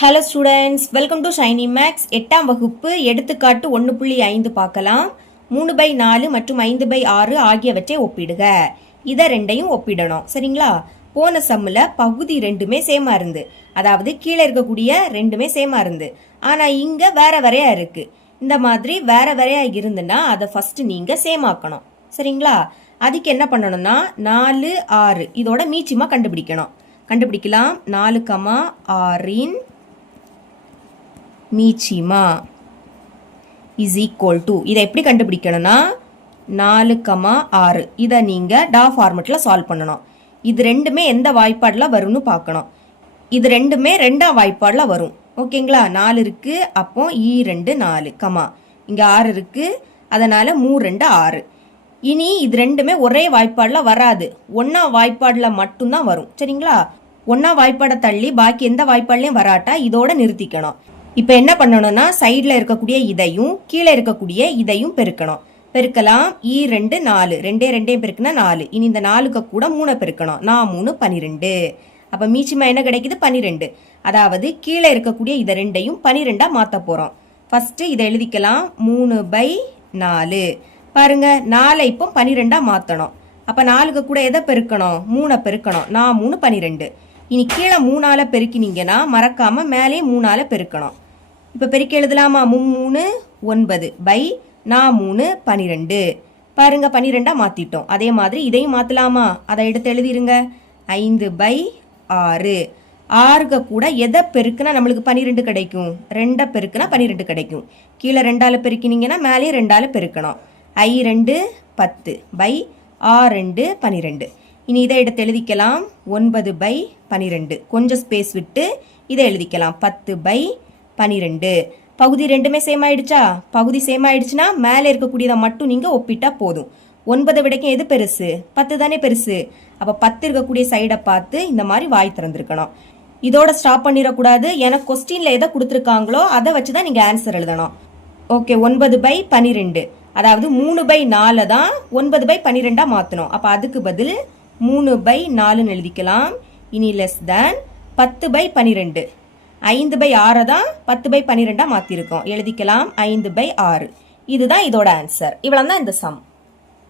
Hello students, welcome to Shiny Max. 8ஆம் வகுப்பு எடுத்துக்காட்டு 1.5 பார்க்கலாம். 3/4 மற்றும் 5/6 ஆகியவற்றை ஒப்பிடுக. இதை ரெண்டையும் ஒப்பிடணும், சரிங்களா? போன சம்மில் பகுதி ரெண்டுமே சேமா இருந்து, அதாவது கீழே இருக்கக்கூடிய ரெண்டுமே சேமா இருந்து, ஆனால் இங்கே வேற வேறையா இருக்கு. இந்த மாதிரி வேற வேறையா இருந்துன்னா அதை ஃபர்ஸ்ட் நீங்க சேமாக்கணும், சரிங்களா? அதுக்கு என்ன பண்ணணும்னா 4, 6 இதோட மீச்சிமா கண்டுபிடிக்கலாம். 4,6 மீச்சிமா இஸ் ஈக்குவல் டு, இதை எப்படி கண்டுபிடிக்கணும்னா 4,6 இதை நீங்கள் டா ஃபார்மெட்டில் சால்வ் பண்ணணும். இது ரெண்டுமே எந்த வாய்ப்பாடில் வரும்னு பார்க்கணும். இது ரெண்டுமே ரெண்டாம் வாய்ப்பாடில் வரும், ஓகேங்களா? 4 இருக்கு, அப்போ ஈ2 4 கமா இங்கே 6 இருக்கு, அதனால 3 2 6. இனி இது ரெண்டுமே ஒரே வாய்ப்பாடில் வராது, ஒன்றா வாய்ப்பாடில் மட்டும்தான் வரும், சரிங்களா? ஒன்றா வாய்ப்பாடை தள்ளி பாக்கி எந்த வாய்ப்பாடுலையும் வராட்டா இதோட நிறுத்திக்கணும். இப்போ என்ன பண்ணணும்னா சைடில் இருக்கக்கூடிய இதையும் கீழே இருக்கக்கூடிய இதையும் பெருக்கலாம். ஈ2 4, ரெண்டே பெருக்குனா 4. இனி இந்த 4க்கு கூட 3 பெருக்கணும். 4 3 12. அப்போ மீச்சிமா என்ன கிடைக்குது? 12. அதாவது கீழே இருக்கக்கூடிய இதை ரெண்டையும் 12ஆ மாற்ற போகிறோம். ஃபஸ்ட்டு இதை எழுதிக்கலாம். 3/4 பாருங்க, 4 இப்போ 12ஆ மாற்றணும். அப்போ 4க்கு கூட எதை பெருக்கணும்? 3 பெருக்கணும். 4 3 12. இனி கீழே 3ஆல் பெருக்கினீங்கன்னா மறக்காமல் மேலே 3ஆல் பெருக்கணும். இப்போ பெருக்கி எழுதலாமா? 3 9 பை 4 12. பாருங்க 12ஆ மாற்றிட்டோம். அதே மாதிரி இதையும் மாற்றலாமா? அதை எடுத்து எழுதிருங்க. 5/6. 6க்கு கூட எதை பெருக்குனா நம்மளுக்கு 12 கிடைக்கும்? 2 பெருக்குனா 12 கிடைக்கும். கீழே 2ஆல் பெருக்கினீங்கன்னா மேலே 2ஆல் பெருக்கணும். I2 10 by R2 12. இனி இதை எடுத்து எழுதிக்கலாம். 9/12. கொஞ்சம் ஸ்பேஸ் விட்டு இதை எழுதிக்கலாம். 10/12. பகுதி ரெண்டுமே சேம் ஆயிடுச்சா? பகுதி சேம் ஆயிடுச்சுன்னா மேலே இருக்கக்கூடியதை மட்டும் நீங்கள் ஒப்பிட்டா போதும். 9 விடைக்கும் எது பெருசு? 10 தானே பெருசு. அப்போ 10 இருக்கக்கூடிய சைடை பார்த்து இந்த மாதிரி வாய் திறந்துருக்கணும். இதோட ஸ்டாப் பண்ணிடக்கூடாது. எனக்கு கொஸ்டின்ல எதை கொடுத்துருக்காங்களோ அதை வச்சு தான் நீங்கள் ஆன்சர் எழுதணும். ஓகே, 9/12. அதாவது 3/4 தான் 9/12ஆ மாற்றணும். அப்போ அதுக்கு பதில் 3/4 எழுதிக்கலாம். இனி லெஸ் தேன் 10/12. 5/6 தான் 10/12ஆ மாற்றிருக்கோம். எழுதிக்கலாம் 5/6. இதுதான் இதோட ஆன்சர். இவ்வளோ தான் இந்த சம்.